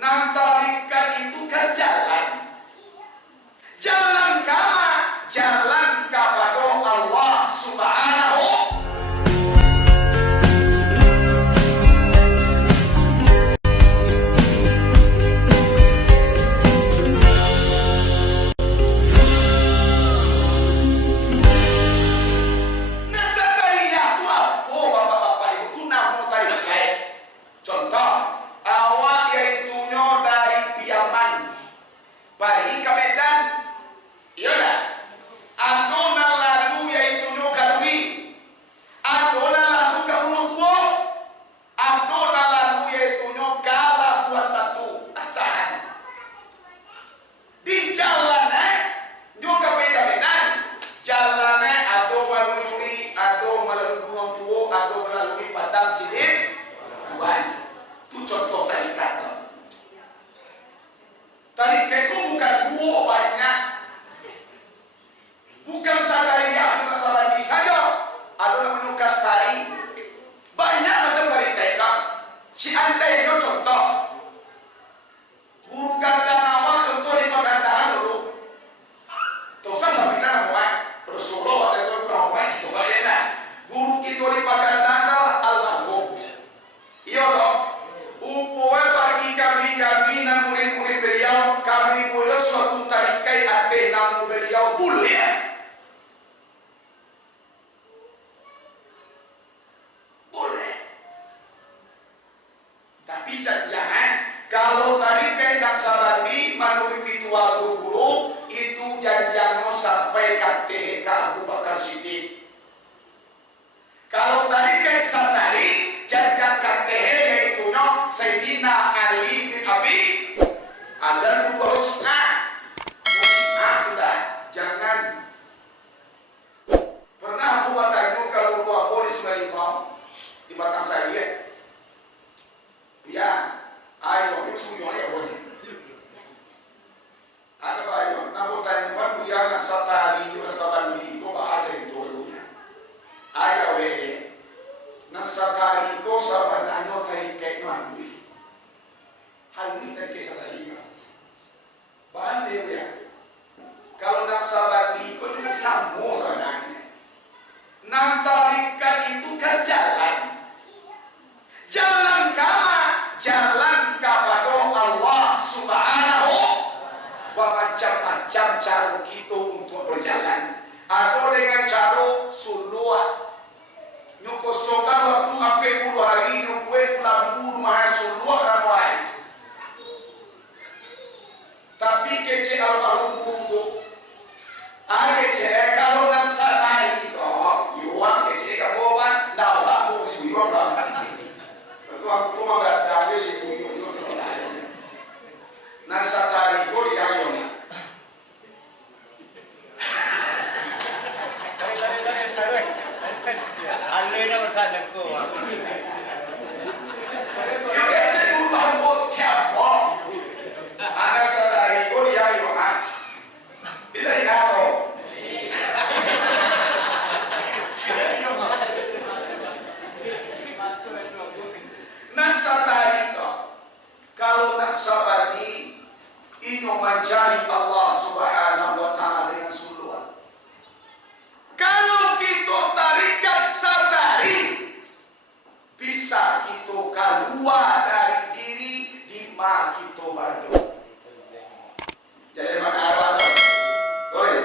Nang tarikat itu kan jalan. Jalan kama, jalan kepada Allah Subhanahu. Kalau tadi kayak sabandi menurut tua guru-guru itu janjian sampai KTH Abu Bakar Siddiq. Kalau tadi kayak satari janjian KTH yaitu Sayyidina Ali bin Abi ajar terus udah jangan pernah aku bertanya kalau gua polis melimau di batang saya ya ayo ini semua ya boleh ada bayo na botai wan buya na satari yo na sabandi ko ba aja itu ya ayo we na satari ko sabananyo tai kek mandi hal ni ke satari ka bande ya kalau na sabandi ko cuma samo sabanannya nang tarikat itu kan jalan jalan kama jalan kepada Allah Subhanahu wa macam-macam cara kita untuk berjalan. Ada dengan cara sulua. Nyuko sokan waktu sampai 10 hari nyuko pulang rumah sulua ramai. Tapi kece almarhum guru. Kece kalau nak satai yuang kece kaboban dah lah mau si yuang lah. Aku mah dah si yuang sebenarnya. Nah satai ko dia yona. Alloy na berkata ko. Yung kece ulah mo kya mo. Ana satai ko dia yona. Bila ikaw. Nasatari kalau nak sabari ino mencari Allah Subhanahu wa taala dengan suluan. Kalau kita tarikat satari bisa kita keluar dari diri di ma kita baru. Jadi mana awak? Oi.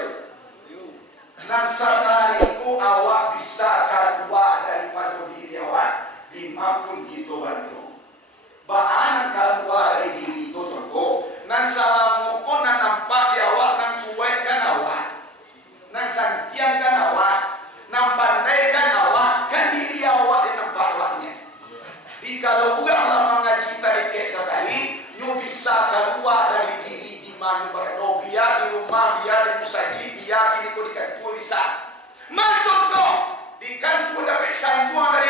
Nasatari ku awak bisa keluar daripada diri awak di ma pun kita baru. Baan keluar dari diri itu toko nan salamu ko nan nampak di awak nan cuek kan awak nan santiang kan awak nan pandai kan awak kan diri awak yang nampak awaknya di kalau bukan Allah mengaji tadi kisah tadi nyu bisa keluar dari diri di mana berada biar di rumah biar di musajid biar kini ko di kantor bisa contoh di kantor dapat santuan dari